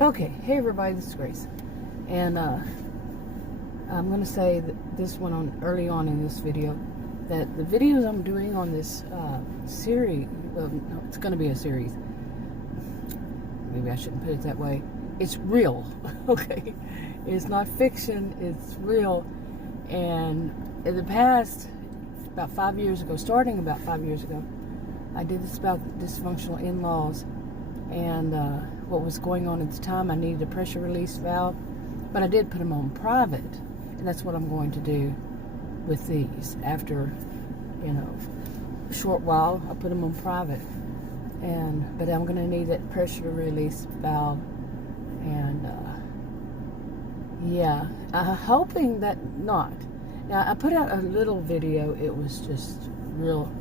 Okay, hey everybody, this is Grace, and I'm going to say that this one early on in this video, that the videos I'm doing on this series, well, no, it's going to be a series, maybe I shouldn't put it that way, it's real, okay, it's not fiction, it's real, and in the past, about 5 years ago, starting about 5 years ago, I did this about dysfunctional in-laws, and what was going on at the time. I needed a pressure release valve, but I did put them on private, and that's what I'm going to do with these. After, a short while, I'll put them on private, but I'm going to need that pressure release valve, and yeah, hoping that not. Now, I put out a little video. It was just real.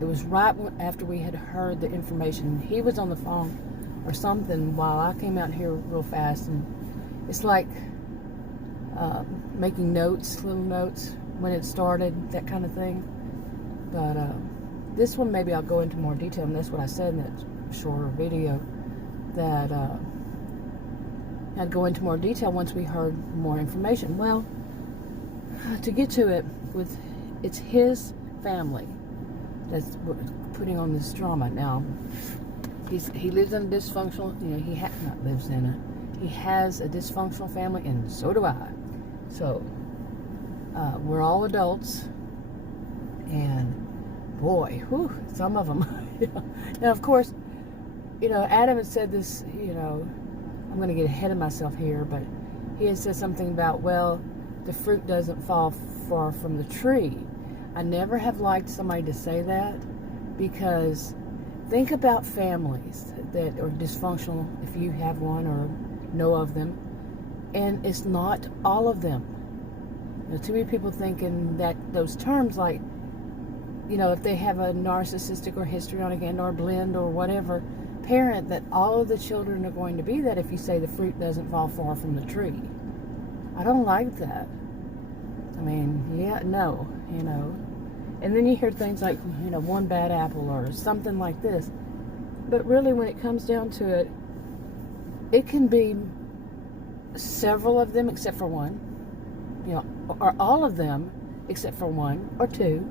It was right after we had heard the information. He was on the phone or something while I came out here real fast, and it's like making notes, little notes when it started, that kind of thing. But this one, maybe I'll go into more detail, and that's what I said in that shorter video, that I'd go into more detail once we heard more information. Well, to get to it, it's his family that's putting on this drama. Now, he lives in a dysfunctional, he has a dysfunctional family, and so do I. So, we're all adults, and boy, whew, some of them. Now, of course, Adam had said this, I'm going to get ahead of myself here, but he had said something about, well, the fruit doesn't fall far from the tree. I never have liked somebody to say that, because think about families that are dysfunctional, if you have one or know of them, and it's not all of them. Too many people thinking that those terms, like, if they have a narcissistic or histrionic and or blend or whatever parent, that all of the children are going to be that if you say the fruit doesn't fall far from the tree. I don't like that. I mean, yeah, no, and then you hear things like, one bad apple or something like this. But really, when it comes down to it, it can be several of them except for one, or all of them except for one or two.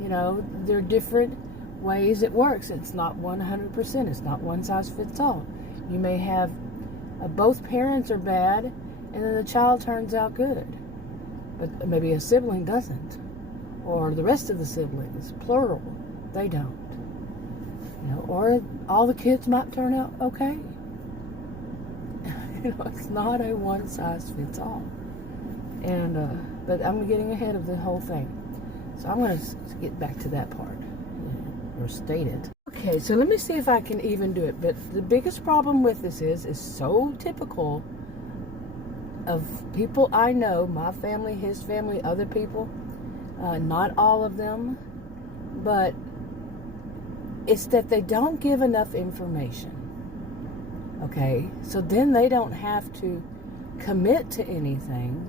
There are different ways it works. It's not 100%. It's not one size fits all. You may have both parents are bad, and then the child turns out good. But maybe a sibling doesn't, or the rest of the siblings, plural, they don't. Or all the kids might turn out okay. It's not a one size fits all. And but I'm getting ahead of the whole thing, so I'm going to get back to that part, or state it. Okay, so let me see if I can even do it. But the biggest problem with this is so typical of people I know, my family, his family, other people, not all of them, but it's that they don't give enough information. Okay, so then they don't have to commit to anything,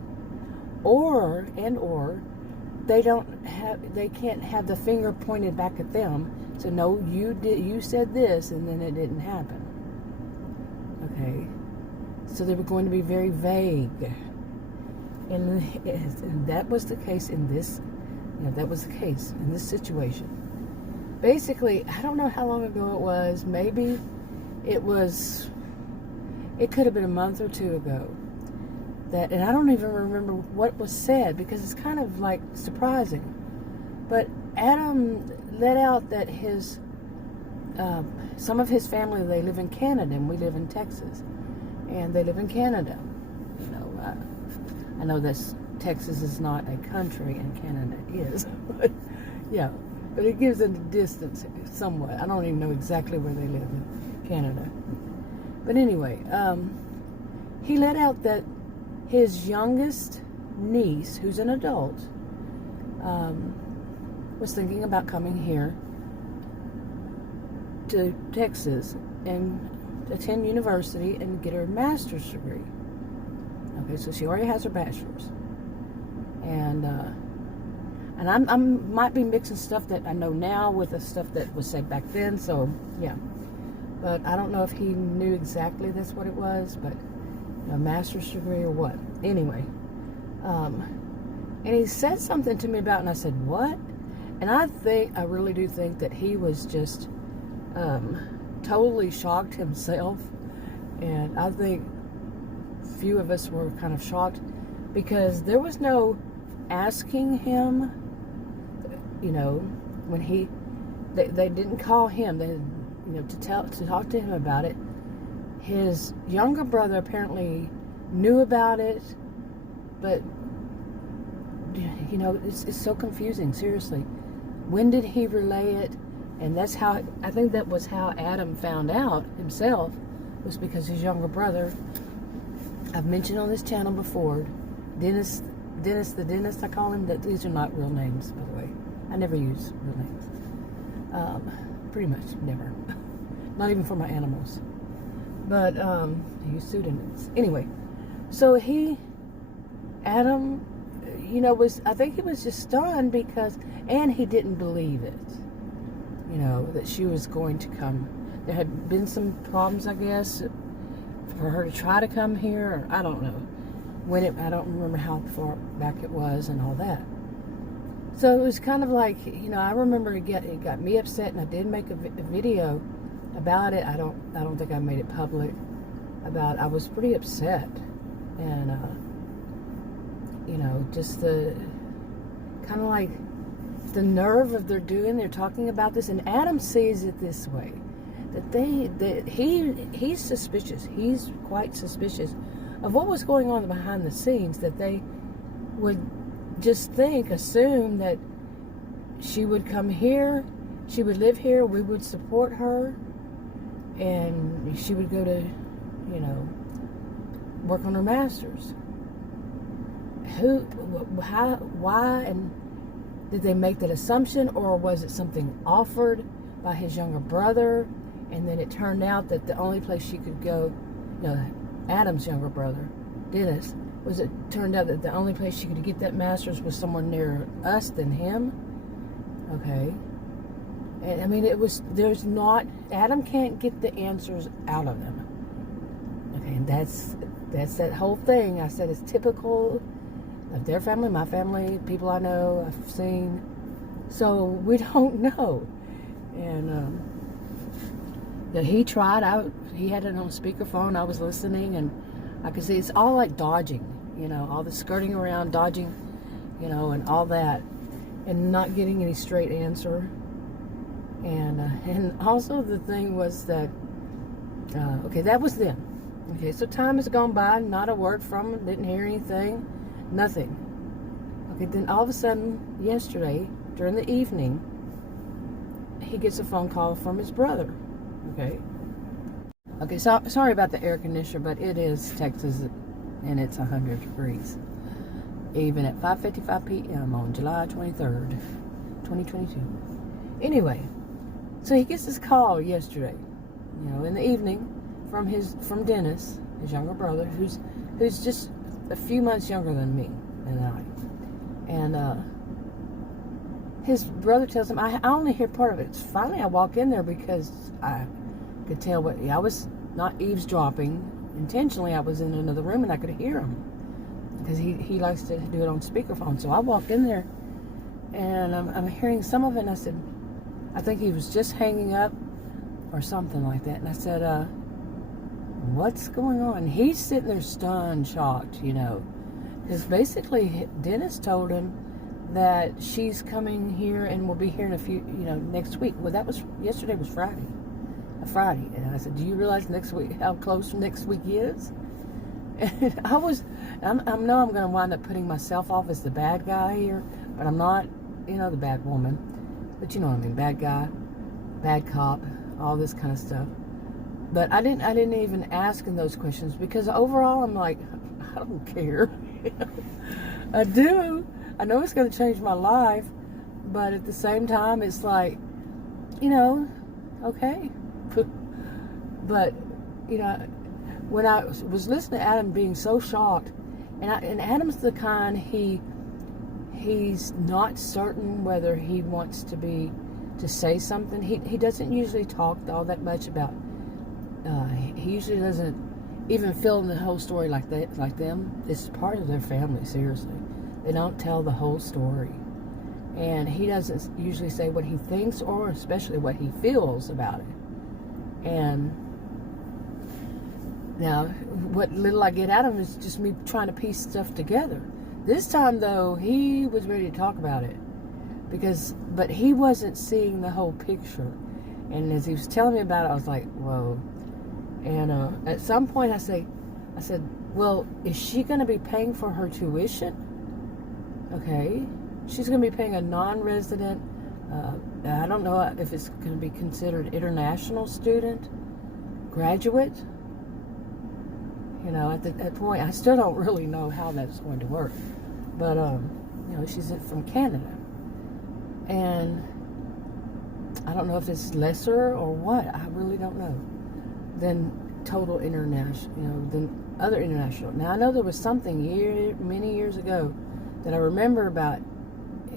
or they can't have the finger pointed back at them. So no, you said this, and then it didn't happen. Okay. So they were going to be very vague, and that was the case in this. That was the case in this situation. Basically, I don't know how long ago it was. Maybe it could have been a month or two ago. And I don't even remember what was said, because it's kind of like surprising. But Adam let out that some of his family, they live in Canada, and we live in Texas. And they live in Canada. I know this Texas is not a country, and Canada is. But yeah, but it gives a distance somewhat. I don't even know exactly where they live in Canada. But anyway, he let out that his youngest niece, who's an adult, was thinking about coming here to Texas and attend university and get her master's degree. Okay, so she already has her bachelor's, and I might be mixing stuff that I know now with the stuff that was said back then. So yeah, but I don't know if he knew exactly that's what it was, but a master's degree or what. Anyway, and he said something to me about it, and I said, what? And I really do think that he was just totally shocked himself. And I think few of us were kind of shocked because there was no asking him, when they didn't call him, they, to talk to him about it. His younger brother apparently knew about it, but it's so confusing, seriously. When did he relay it? And that's how, I think that was how Adam found out himself, was because his younger brother, I've mentioned on this channel before, Dennis the dentist, I call him. That these are not real names, by the way. I never use real names. Pretty much never. Not even for my animals. But I use pseudonyms. Anyway, so Adam, I think he was just stunned because, and he didn't believe it. That she was going to come. There had been some problems, I guess, for her to try to come here, or I don't know. I don't remember how far back it was and all that. So it was kind of like, I remember it got me upset, and I did make a video about it. I don't think I made it public. I was pretty upset, and just the kind of like the nerve of they're talking about this, and Adam sees it this way, that he's suspicious. He's quite suspicious of what was going on behind the scenes, that they would just assume that she would come here, she would live here, we would support her, and she would go to, work on her master's. Why, and did they make that assumption, or was it something offered by his younger brother, and then it turned out that the only place she could go, Adam's younger brother, Dennis, turned out that the only place she could get that master's was somewhere nearer us than him? Okay. And I mean, Adam can't get the answers out of them. Okay, and that's that whole thing. I said it's typical of their family, my family, people I know, I've seen. So we don't know. And he tried. He had it on speakerphone. I was listening, and I could see it's all like dodging, all the skirting around, dodging, and all that, and not getting any straight answer. And also the thing was that, okay, that was them. Okay, so time has gone by, not a word from him, didn't hear anything, nothing. Okay, then all of a sudden, yesterday, during the evening, he gets a phone call from his brother. Okay, so sorry about the air conditioner, but it is Texas, and it's 100 degrees. Even at 5:55 p.m. on July 23rd, 2022. Anyway, so he gets this call yesterday, in the evening, from Dennis, his younger brother, who's just a few months younger than me and I. And his brother tells him, I only hear part of it. Finally, I walk in there because I could tell I was not eavesdropping. Intentionally, I was in another room and I could hear him. Because he likes to do it on speakerphone. So I walked in there and I'm hearing some of it, and I said, I think he was just hanging up or something like that. And I said, what's going on? He's sitting there stunned, shocked, because basically Dennis told him that she's coming here and will be here in a few, next week. Well, yesterday was Friday. And I said, do you realize next week, how close next week is? And I know I'm going to wind up putting myself off as the bad guy here, but I'm not, the bad woman. But you know what I mean, bad guy, bad cop, all this kind of stuff. But I didn't even ask him those questions, because overall I'm like, I don't care. I do. I know it's going to change my life, but at the same time, it's like, okay. But, when I was listening to Adam being so shocked, and Adam's the kind, he's not certain whether he wants to say something. He doesn't usually talk all that much about he usually doesn't even fill in the whole story like them. It's part of their family, seriously. They don't tell the whole story. And he doesn't usually say what he thinks or especially what he feels about it. And now, what little I get out of him is just me trying to piece stuff together. This time, though, he was ready to talk about it. But he wasn't seeing the whole picture. And as he was telling me about it, I was like, whoa. And at some point I said, well, is she going to be paying for her tuition? Okay. She's going to be paying a non-resident, I don't know if it's going to be considered international student, graduate. You know, at that point, I still don't really know how that's going to work. But, you know, she's from Canada. And I don't know if it's lesser or what. I really don't know. Than total international, you know, than other international. Now, I know there was something many years ago that I remember about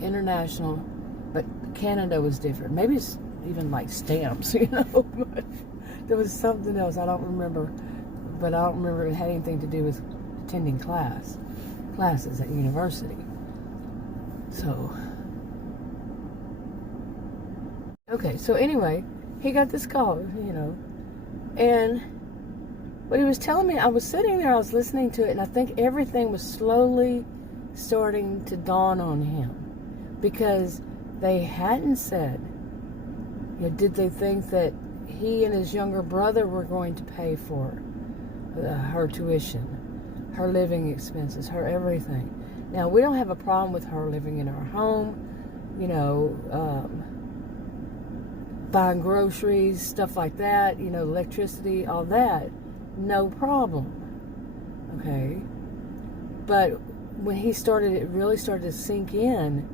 international, but Canada was different. Maybe it's even like stamps, you know. But there was something else I don't remember. But I don't remember it had anything to do with attending classes at university. So, okay, so anyway, he got this call, you know, and what he was telling me, I was sitting there, I was listening to it, and I think everything was slowly starting to dawn on him, because they hadn't said, you know, did they think that he and his younger brother were going to pay for her tuition, her living expenses, her everything. Now, we don't have a problem with her living in our home, you know, buying groceries, stuff like that, you know, electricity, all that, no problem. Okay? But when it really started to sink in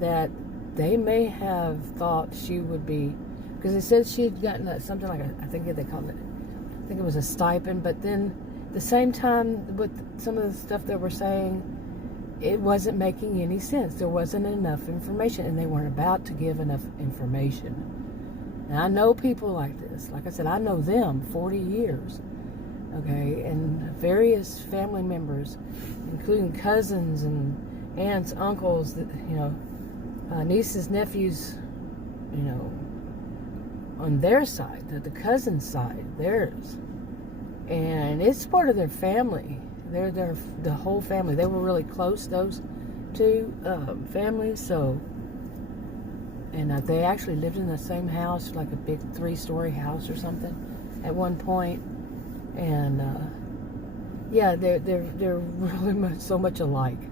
that they may have thought she would be, because they said she had gotten something like I think they called it, I think it was a stipend, but then at the same time with some of the stuff they were saying, it wasn't making any sense. There wasn't enough information, and they weren't about to give enough information. And I know people like this. Like I said, I know them 40 years, okay, and various family members, including cousins and aunts, uncles, that, you know, nieces, nephews, you know, on their side, the cousin side, theirs. And it's part of their family. They're the whole family. They were really close, those two families. So, and they actually lived in the same house, like a big 3-story house or something, at one point. And yeah, they're really so much alike.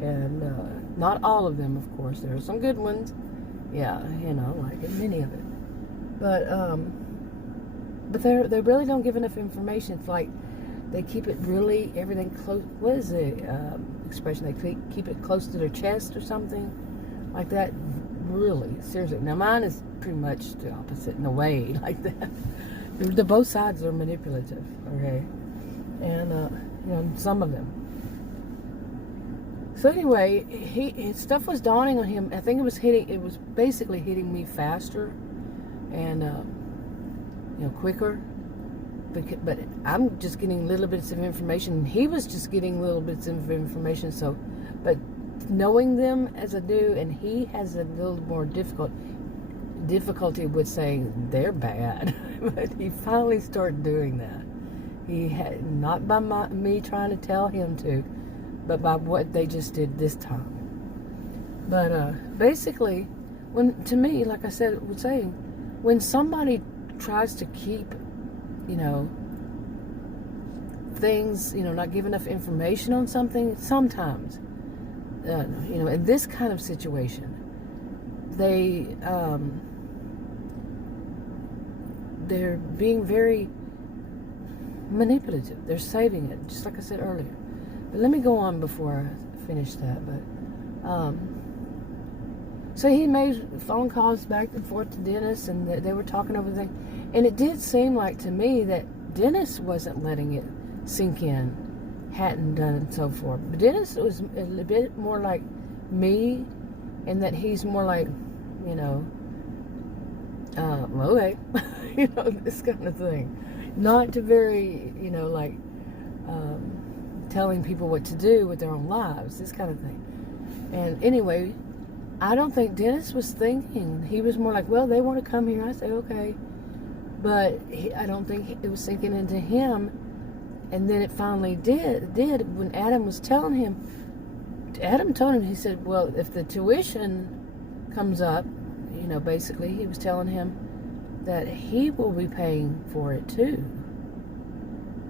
And not all of them, of course. There are some good ones. Yeah, you know, like many of it. But they really don't give enough information. It's like they keep it really, everything close. What is the expression? They keep it close to their chest or something like that. Really, seriously. Now mine is pretty much the opposite in a way, like that. The both sides are manipulative, okay, and you know, some of them. So anyway, his stuff was dawning on him. I think it was basically hitting me faster and you know, quicker. But I'm just getting little bits of information. He was just getting little bits of information. So, but knowing them as I do, and he has a little more difficulty with saying they're bad. But he finally started doing that. He had, not by me trying to tell him to, but by what they just did this time. But basically, to me, like I said, was saying, when somebody tries to keep, you know, things, you know, not give enough information on something, sometimes, you know, in this kind of situation, they're being very manipulative. They're saving it, just like I said earlier. But let me go on before I finish that. But so he made phone calls back and forth to Dennis, and they were talking over things. And it did seem like to me that Dennis wasn't letting it sink in, hadn't done it and so forth. But Dennis was a bit more like me, in that he's more like, you know, okay, you know, this kind of thing. not to very, like telling people what to do with their own lives, this kind of thing. And anyway, I don't think Dennis was thinking. He was more like, well, they want to come here. I say, okay. But I don't think it was sinking into him. And then it finally did when Adam was telling him. Adam told him, he said, well, if the tuition comes up, basically he was telling him that he will be paying for it too.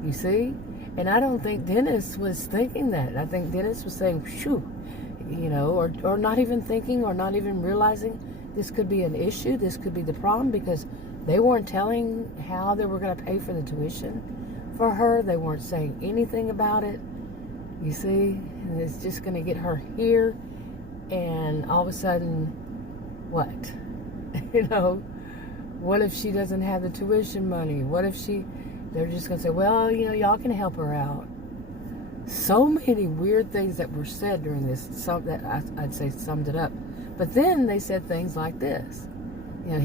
You see? And I don't think Dennis was thinking that. I think Dennis was saying, shoo, or not even thinking or not even realizing this could be an issue, this could be the problem, because they weren't telling how they were going to pay for the tuition for her. They weren't saying anything about it. You see? And it's just going to get her here, and all of a sudden, what? What if she doesn't have the tuition money? What if they're just going to say, well, y'all can help her out. So many weird things that were said during this, that I'd say summed it up. But then they said things like this.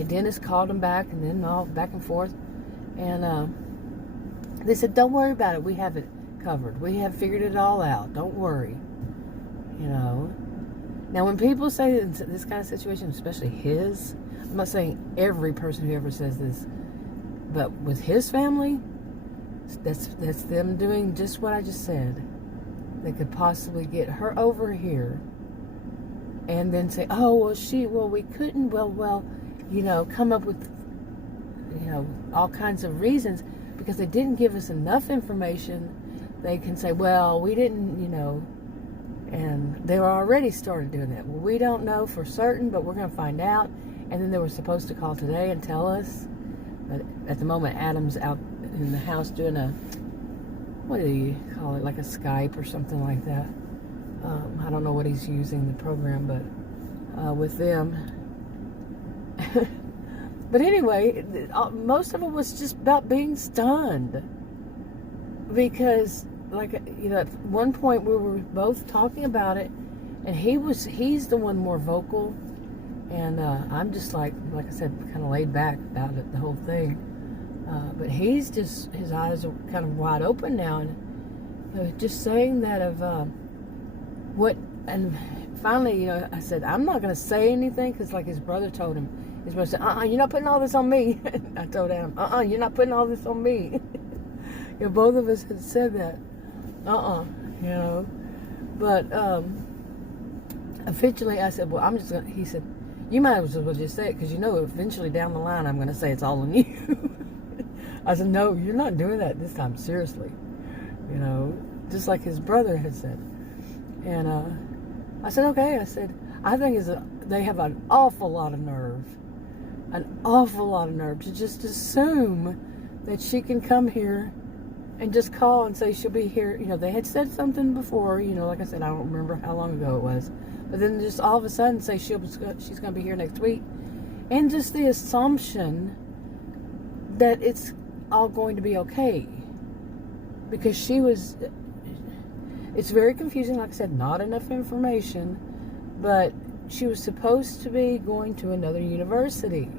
Dennis called him back, and then all back and forth. And they said, don't worry about it. We have it covered. We have figured it all out. Don't worry. Now, when people say this kind of situation, especially his, I'm not saying every person who ever says this, but with his family, that's them doing just what I just said. They could possibly get her over here and then say, oh, well, we couldn't, come up with, all kinds of reasons, because they didn't give us enough information. They can say, well, we didn't, and they were already started doing that. Well, we don't know for certain, but we're going to find out. And then they were supposed to call today and tell us. But at the moment, Adam's out in the house doing what do you call it, like a Skype or something like that. I don't know what he's using, the program, but with them. But anyway, most of it was just about being stunned. Because, at one point we were both talking about it, and he's the one more vocal, and I'm just like I said, kind of laid back about it, the whole thing. But he's just, his eyes are kind of wide open now, and just saying that of what, and finally, I said, I'm not going to say anything, because like his brother told him, his brother said, you're not putting all this on me. I told Adam, you're not putting all this on me. Both of us had said that. But eventually I said, well, he said, you might as well just say it, because eventually down the line I'm going to say it's all on you. I said, no, you're not doing that this time, seriously. Just like his brother had said. And I said, okay. I said, I think they have an awful lot of nerve. An awful lot of nerve to just assume that she can come here and just call and say she'll be here. They had said something before, like I said, I don't remember how long ago it was. But then just all of a sudden say she's going to be here next week. And just the assumption that it's all going to be okay. Because it's very confusing, like I said, not enough information. But she was supposed to be going to another university.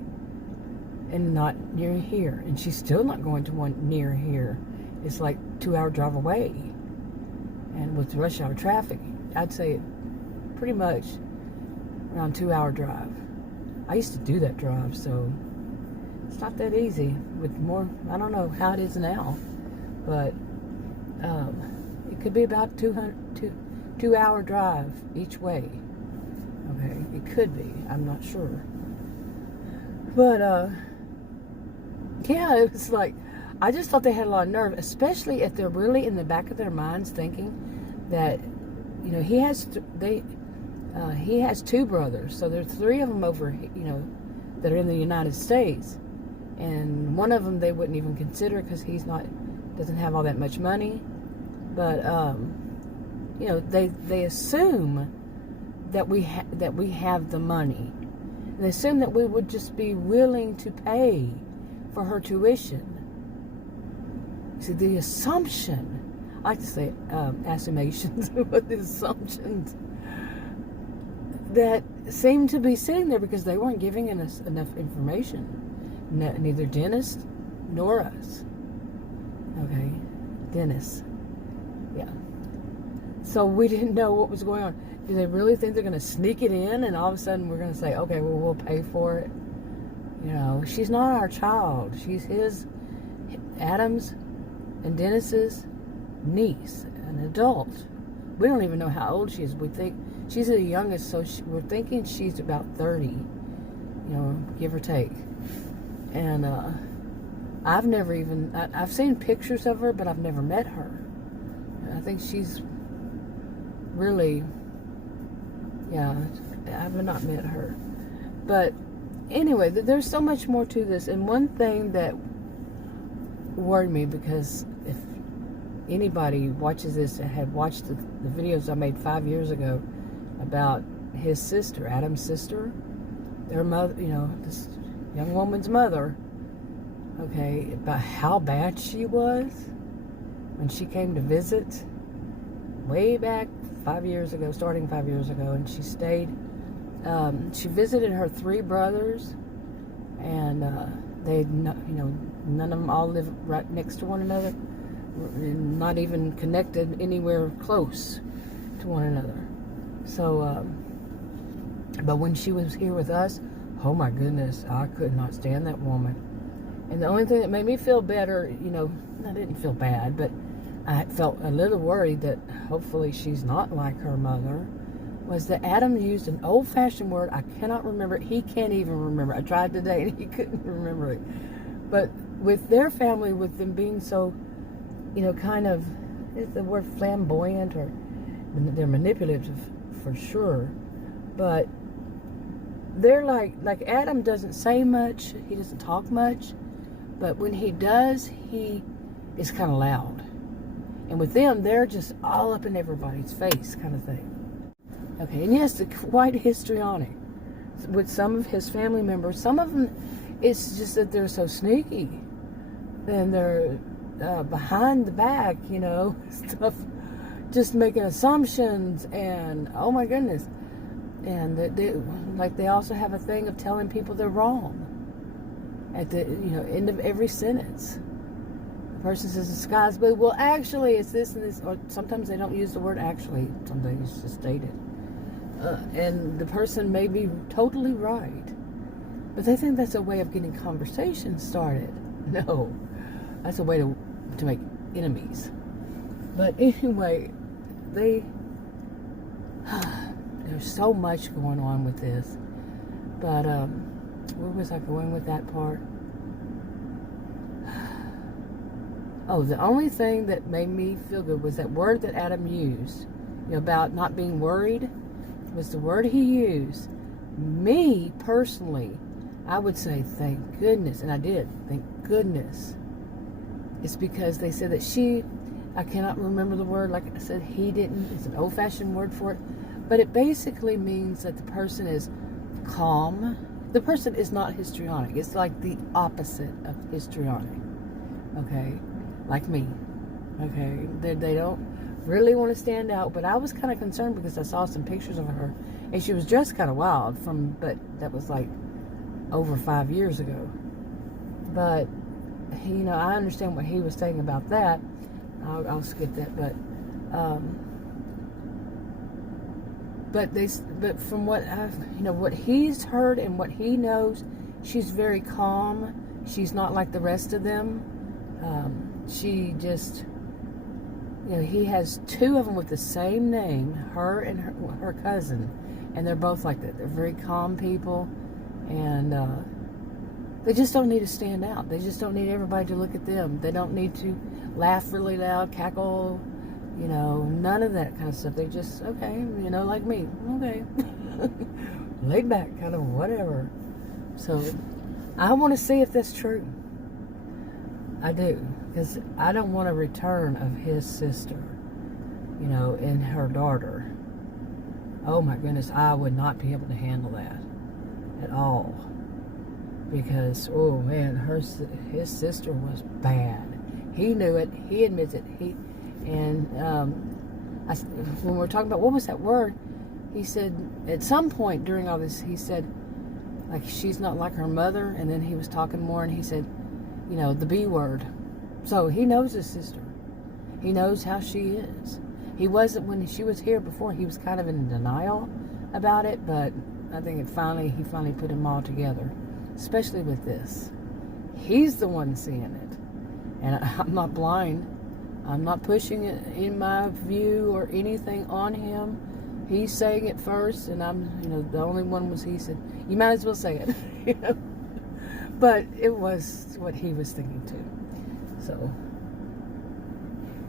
And not near here. And she's still not going to one near here. It's like 2-hour drive away. And with rush hour traffic, I'd say pretty much around 2-hour drive. I used to do that drive, so it's not that easy. With more, I don't know how it is now, but it could be about 2-hour drive each way. Okay, it could be. I'm not sure. But yeah, it was like, I just thought they had a lot of nerve, especially if they're really in the back of their minds thinking that, he has 2 brothers, so there's 3 of them over, that are in the United States, and one of them they wouldn't even consider because doesn't have all that much money, but they assume that we have the money, and they assume that we would just be willing to pay for her tuition. See, the assumption, I like to say assumptions, but the assumptions that seemed to be sitting there because they weren't giving us enough information. Neither Dennis nor us. Okay, Dennis. Yeah. So we didn't know what was going on. Do they really think they're going to sneak it in and all of a sudden we're going to say, okay, well, we'll pay for it? You know, she's not our child. She's Adam's and Dennis's niece, an adult. We don't even know how old she is. We think she's the youngest, so we're thinking she's about 30, you know, give or take. And I've seen pictures of her, but I've never met her. And I think she's really, yeah, I've not met her. But anyway, there's so much more to this. And one thing that worried me, because if anybody watches this and had watched the videos I made 5 years ago about his sister, Adam's sister, their mother, you know, this young woman's mother, okay, about how bad she was when she came to visit way back 5 years ago, starting 5 years ago, and she stayed, she visited her 3 brothers, and they, you know, none of them all live right next to one another, not even connected anywhere close to one another. So, but when she was here with us, oh my goodness, I could not stand that woman. And the only thing that made me feel better, you know, I didn't feel bad, but I felt a little worried that hopefully she's not like her mother, was that Adam used an old-fashioned word. I cannot remember it. He can't even remember. I tried today and he couldn't remember it. But with their family, with them being so, you know, kind of, is the word flamboyant, or they're manipulative for sure, but they're like Adam doesn't say much, he doesn't talk much, but when he does, he is kind of loud. And with them, they're just all up in everybody's face kind of thing. Okay, and yes, quite histrionic with some of his family members. Some of them, it's just that they're so sneaky. And they're behind the back, you know, stuff, just making assumptions, and oh my goodness. And they also have a thing of telling people they're wrong at the, you know, end of every sentence. The person says the sky's blue. Well, actually, it's this and this. Or sometimes they don't use the word actually. Sometimes it's just stated. And the person may be totally right, but they think that's a way of getting conversation started. No, that's a way to make enemies. But anyway, there's so much going on with this. But where was I going with that part? Oh, the only thing that made me feel good was that word that Adam used, you know, about not being worried, was the word he used. Me, personally, I would say, thank goodness, and I did, thank goodness. It's because they said that I cannot remember the word, like I said, he didn't, it's an old-fashioned word for it, but it basically means that the person is calm. The person is not histrionic. It's like the opposite of histrionic, okay? Like me, okay? They don't really want to stand out, but I was kind of concerned because I saw some pictures of her, and she was dressed kind of wild, but that was like over 5 years ago. But, you know, I understand what he was saying about that. I'll skip that, but from what what he's heard and what he knows, she's very calm. She's not like the rest of them. She just, you know, he has 2 of them with the same name, her and her cousin, and they're both like that. They're very calm people, and they just don't need to stand out. They just don't need everybody to look at them. They don't need to laugh really loud, cackle, you know, none of that kind of stuff. They just, okay, you know, like me, okay, laid back, kind of whatever. So I want to see if that's true. I do, because I don't want a return of his sister, you know, and her daughter. Oh my goodness, I would not be able to handle that at all. Because, oh man, his sister was bad. He knew it. He admits it. When we were talking about, what was that word? He said, at some point during all this, he said, like, she's not like her mother. And then he was talking more, and he said, you know, the B word. So he knows his sister. He knows how she is. He wasn't, when she was here before, he was kind of in denial about it, but I think he finally put them all together, especially with this. He's the one seeing it. And I'm not blind. I'm not pushing it in my view or anything on him. He's saying it first, and I'm, the only one was he said, you might as well say it. But it was what he was thinking too. So,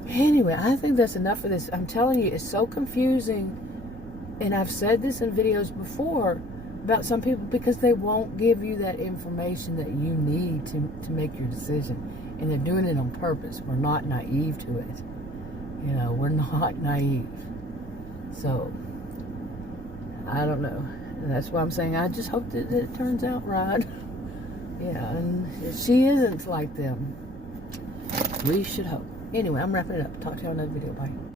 anyway, I think that's enough of this. I'm telling you, it's so confusing. And I've said this in videos before about some people, because they won't give you that information that you need to make your decision. And they're doing it on purpose. We're not naive to it. We're not naive. So, I don't know. And that's why I'm saying I just hope that it turns out right. Yeah, and she isn't like them. We should hope. Anyway, I'm wrapping it up. Talk to you on another video. Bye.